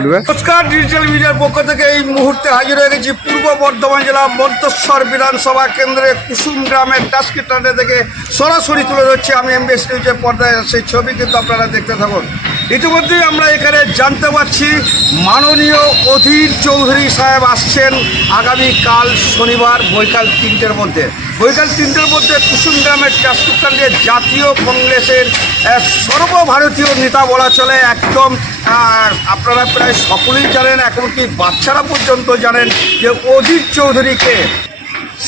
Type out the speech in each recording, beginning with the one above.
বলবে। নমস্কার, ডিজিটাল মিডিয়ার পক্ষ থেকে এই মুহূর্তে হাজির হয়ে গেছি পূর্ব বর্ধমান জেলা মন্তেশ্বর বিধানসভা কেন্দ্রে কুসুম গ্রামের টাস্কিটান্ডে থেকে সরাসরি তুলে ধরছি আমি এমবিএস নিউজের পর্দায়। সেই ছবি কিন্তু আপনারা দেখতে থাকুন। ইতিমধ্যেই আমরা এখানে জানতে পারছি মাননীয় অধীর চৌধুরী সাহেব আসছেন আগামীকাল শনিবার বৈকাল 3টের মধ্যে। বৈকাল 3টের মধ্যে কুসুম গ্রামের টাস্কিটান্ডে জাতীয় কংগ্রেসের সর্বভারতীয় নেতা বলা চলে একদম। আপনারা প্রায় সকলেই জানেন, এমনকি বাচ্চারা পর্যন্ত জানেন যে অধীর চৌধুরীকে।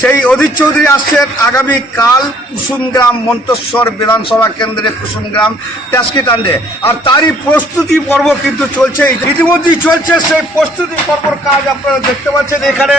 সেই অধীর চৌধুরী আসছেন আগামীকাল কুসুমগ্রাম মন্তেশ্বর বিধানসভা কেন্দ্রে কুসুমগ্রাম টাস্কিটান্ডে, আর তারই প্রস্তুতি পর্ব কিন্তু চলছে, ইতিমধ্যেই চলছে সেই প্রস্তুতি পর্বর কাজ। আপনারা দেখতে পাচ্ছেন এখানে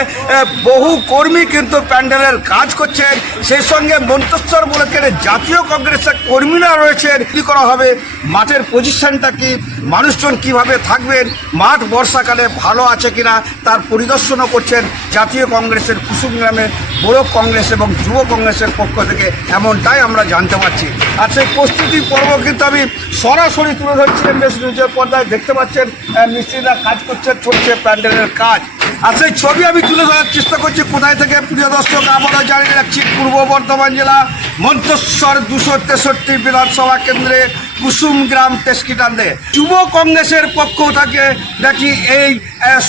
বহু কর্মী কিন্তু প্যান্ডেলের কাজ করছেন, সেই সঙ্গে মন্তেশ্বর ব্লকের জাতীয় কংগ্রেসের কর্মীরা রয়েছেন। কী করা হবে, মাঠের পজিশনটা কি, মানুষজন কিভাবে থাকবেন, মাঠ বর্ষাকালে ভালো আছে কিনা তার পরিদর্শনও করছেন জাতীয় কংগ্রেসের কুসুমগ্রামের ব্লক কংগ্রেস এবং যুব কংগ্রেসের পক্ষ থেকে, এমনটাই আমরা জানতে পারছি। আর সেই প্রস্তুতি পর্ব কিন্তু আমি সরাসরি তুলে ধরছি এমবিএস নিউজের পর্দায়। দেখতে পাচ্ছেন মিস্ত্রিরা কাজ করছেন, চলছে প্যান্ডেলের কাজ। আর সেই ছবি আমি তুলে ধরার চেষ্টা করছি কোথায় থেকে। প্রিয় দর্শক, আবারও জানিয়ে রাখছি পূর্ব বর্ধমান জেলা মন্তেশ্বর 263 বিধানসভা কেন্দ্রে কুসুমগ্রাম টাস্কিটান্ডে যুব কংগ্রেসের পক্ষ থেকে নাকি এই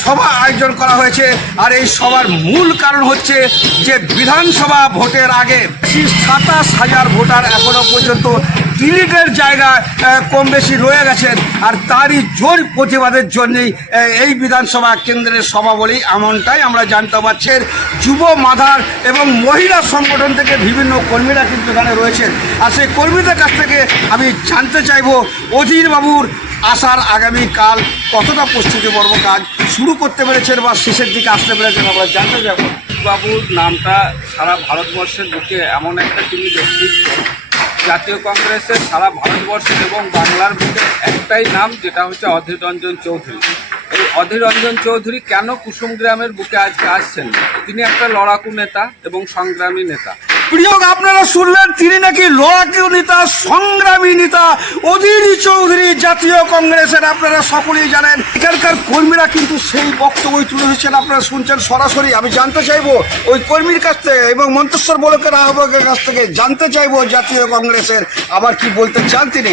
সভা আয়োজন করা হয়েছে। আর এই সভার মূল কারণ হচ্ছে যে বিধানসভা ভোটের আগে 27,000 ভোটার এখনো পর্যন্ত ডিলিটের জায়গায় কম বেশি রয়ে গেছেন, আর তারই জোর প্রতিবাদের জন্যেই এই বিধানসভা কেন্দ্রের সভা বলেই এমনটাই আমরা জানতে পারছি। যুব মাধার এবং মহিলা সংগঠন থেকে বিভিন্ন কর্মীরা কিন্তু এখানে রয়েছেন। আর সেই কর্মীদের কাছ থেকে আমি জানতে চাইব অধীর বাবুর আসার আগামীকাল কতটা প্রস্তুতি পর্ব কাজ শুরু করতে পেরেছেন বা শেষের দিকে আসতে পেরেছেন, আমরা জানতে চাইব। বাবুর নামটা সারা ভারতবর্ষের বুকে এমন একটা তিনি ব্যক্তিত্ব, জাতীয় কংগ্রেসের সারা ভারতবর্ষের এবং বাংলার বুকে একটাই নাম, যেটা হচ্ছে অধীর রঞ্জন চৌধুরী। এই অধীর রঞ্জন চৌধুরী কেন কুসুমগ্রামের বুকে আজকে আসছেন? তিনি একটা লড়াকু নেতা এবং সংগ্রামী নেতা। প্রিয়, আপনারা শুনলেন তিনি নাকি লড়াকু নেতা, সংগ্রামী নেতা অধীর চৌধুরী জাতীয় কংগ্রেসের। আপনারা সকলেই জানেন এখানকার কর্মীরা কিন্তু সেই বক্তব্যই তুলে ধরছেন, আপনারা শুনছেন সরাসরি। আমি জানতে চাইবো ওই কর্মীর কাছ থেকে এবং মন্তেশ্বর ব্লকের আহ্বায়কের কাছ থেকে জানতে চাইবো জাতীয় কংগ্রেসের আবার কি বলতে চান তিনি।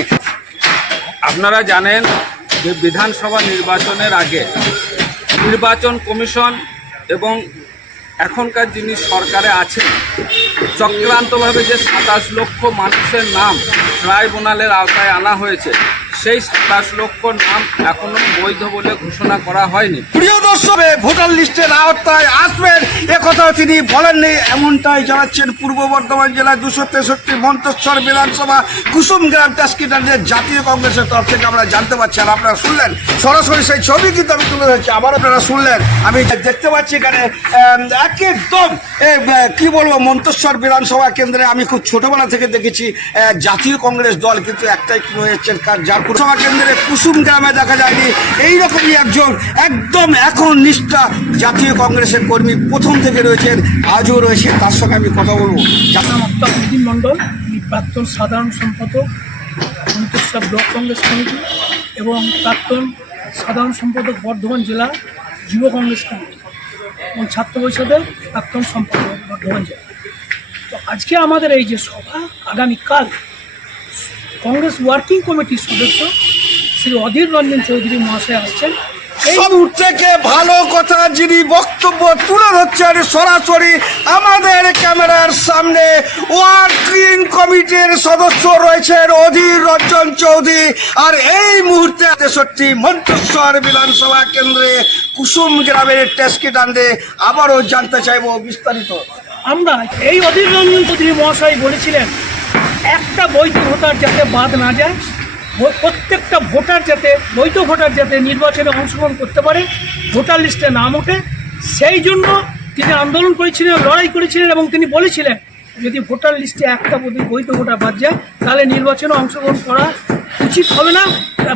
আপনারা জানেন যে বিধানসভা নির্বাচনের আগে নির্বাচন কমিশন এবং এখনকার যিনি সরকারে আছেন চক্রান্তভাবে যে 27 লক্ষ মানুষের নাম ট্রাইব্যুনালের আওতায় আনা হয়েছে, সেই 27 লক্ষ নাম এখনো বৈধ বলে ঘোষণা করা হয়নি। প্রিয় দর্শক, ভোটার লিস্টের আওতায় আসবেন একথাও তিনি বলেননি, এমনটাই জানাচ্ছেন পূর্ব বর্ধমান জেলা 263 মন্তেশ্বর বিধানসভা কুসুমগ্রাম টাস্কিটান্ডে জাতীয় কংগ্রেসের তরফ থেকে আমরা জানতে পারছি। আর আপনারা শুনলেন সরাসরি সেই ছবি কিন্তু আমি তুলে ধরছি। আবার আপনারা শুনলেন, আমি দেখতে পাচ্ছি এখানে একদম কি বলবো, মন্তেশ্বর বিধানসভা কেন্দ্রে আমি খুব ছোটবেলা থেকে দেখেছি জাতীয় কংগ্রেস দল কিন্তু একটাই কি হয়েছে, যার সভা কেন্দ্রে কুসুম গ্রামে দেখা যায়নি এইরকমই একজন একদম এখন নিষ্ঠা জাতীয় কংগ্রেসের কর্মী প্রথম থেকে রয়েছেন, আজও রয়েছে। তার সঙ্গে আমি কথা বলবো। আক্তারউদ্দিন মণ্ডল, প্রাক্তন সাধারণ সম্পাদক মন্তেশ্বর ব্লক কংগ্রেস কমিটি এবং প্রাক্তন সাধারণ সম্পাদক বর্ধমান জেলা যুব কংগ্রেস কমিটি এবং ছাত্র পরিষদের প্রাক্তন সম্পাদক বর্ধমান জেলা। তো আজকে আমাদের এই যে সভা, আগামীকাল কংগ্রেস ওয়ার্কিং কমিটির সদস্য শ্রী অধীর রঞ্জন চৌধুরী মহাশয় আসছেন। সব থেকে ভালো কথা, যিনি বক্তব্য তুলে ধরছেন সরাসরি আমাদের ক্যামেরার সামনে, ওয়ার্কিং কমিটির সদস্য রয়েছেন অধীর রঞ্জন চৌধুরী। আর এই মুহূর্তে 63 মন্তেশ্বর বিধানসভা কেন্দ্রে কুসুম গ্রামের টাস্কিটান্ডে আবারও জানতে চাইব বিস্তারিত। আমরা এই অধীর রঞ্জন চৌধুরী মহাশয় বলেছিলেন একটা বৈধ ভোটার যাতে বাদ না যায়, প্রত্যেকটা ভোটার যাতে বৈধ ভোটার যাতে নির্বাচনে অংশগ্রহণ করতে পারে, ভোটার লিস্টে নাম ওঠে, সেই জন্য তিনি আন্দোলন করেছিলেন, লড়াই করেছিলেন এবং তিনি বলেছিলেন যদি ভোটার লিস্টে একটা বৈধ ভোটার বাদ যায় তাহলে নির্বাচনে অংশগ্রহণ করা উচিত হবে না,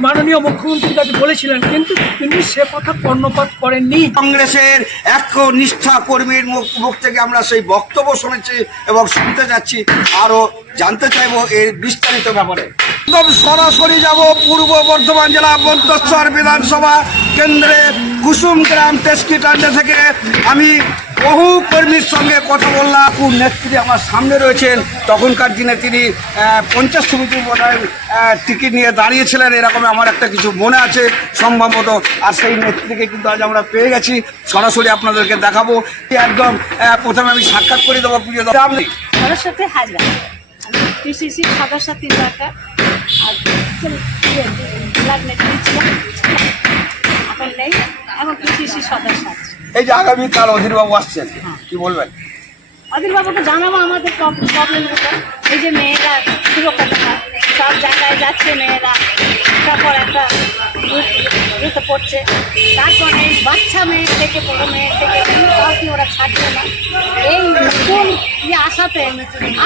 মাননীয় মুখ্যমন্ত্রীর কাছে বলেছিলেন। কিন্তু তিনি সে কথা কর্ণপাত করেননি। কংগ্রেসের এক নিষ্ঠা কর্মীর মুখ থেকে আমরা সেই বক্তব্য শুনেছি এবং শুনতে যাচ্ছি, আরও জানতে চাইবো এর বিস্তারিত ব্যাপারে। একদম সরাসরি যাব পূর্ব বর্ধমান জেলা মন্তেশ্বর বিধানসভা কেন্দ্রে কুসুমগ্রাম টেস্কিটান্ডে থেকে। আমি বহু কর্মীর সঙ্গে কথা বললাম। নেত্রী আমার সামনে রয়েছেন, তখনকার দিনে তিনি 50 সমিতির বোধহয় টিকিট নিয়ে দাঁড়িয়েছিলেন, এরকম আমার একটা কিছু মনে আছে সম্ভবত। আর সেই নেত্রীকে কিন্তু আজ আমরা পেয়ে গেছি, সরাসরি আপনাদেরকে দেখাবো। একদম প্রথমে আমি সাক্ষাৎ করে দেবো। প্রিয় আপনি সরস্বতী হাজরা, পিসিসি সদস্য 3 টাকা আর ব্লাড নেত্রী ছিলাম, এখন নেই, এখন পিসিসি সদস্য আছে। এই যে আগামীকাল অধীরবাবু আসছেন, কি বলবেন? অধীরবাবুকে জানাবো আমাদের প্রবলেমগুলো। এই যে মেয়েরা সুরক্ষা হয়, সব জায়গায় যাচ্ছে মেয়েরা, তারপর একটা ইয়েতে পড়ছে, তারপরে বাচ্চা মেয়ে থেকে বড় মেয়ে থেকে কাউকে ওরা ছাড়ছে না। এই নতুন ইয়ে আসাতে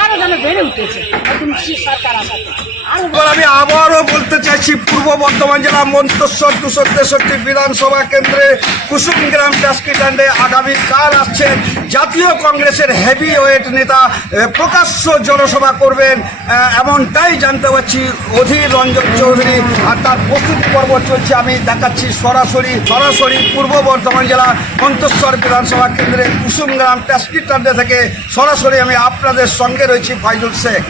আরও যেন বেড়ে উঠেছে, নতুন সরকার আসাতে আরও। এবার আমি আবারও বলতে চাইছি, পূর্ব বর্ধমান জেলা মন্তেশ্বর 263 বিধানসভা কেন্দ্রে কুসুমগ্রাম টেস্কিটান্ডে আগামীকাল আসছেন জাতীয় কংগ্রেসের হেভি ওয়েট নেতা, প্রকাশ্য জনসভা করবেন এমনটাই জানতে পারছি অধীর রঞ্জন চৌধুরী। আর তার প্রস্তুতি পর্ব চলছে, আমি দেখাচ্ছি সরাসরি পূর্ব বর্ধমান জেলা মন্তেশ্বর বিধানসভা কেন্দ্রে কুসুমগ্রাম টেস্কিটান্ডে থেকে সরাসরি আমি আপনাদের সঙ্গে রয়েছি ফাইজুল শেখ।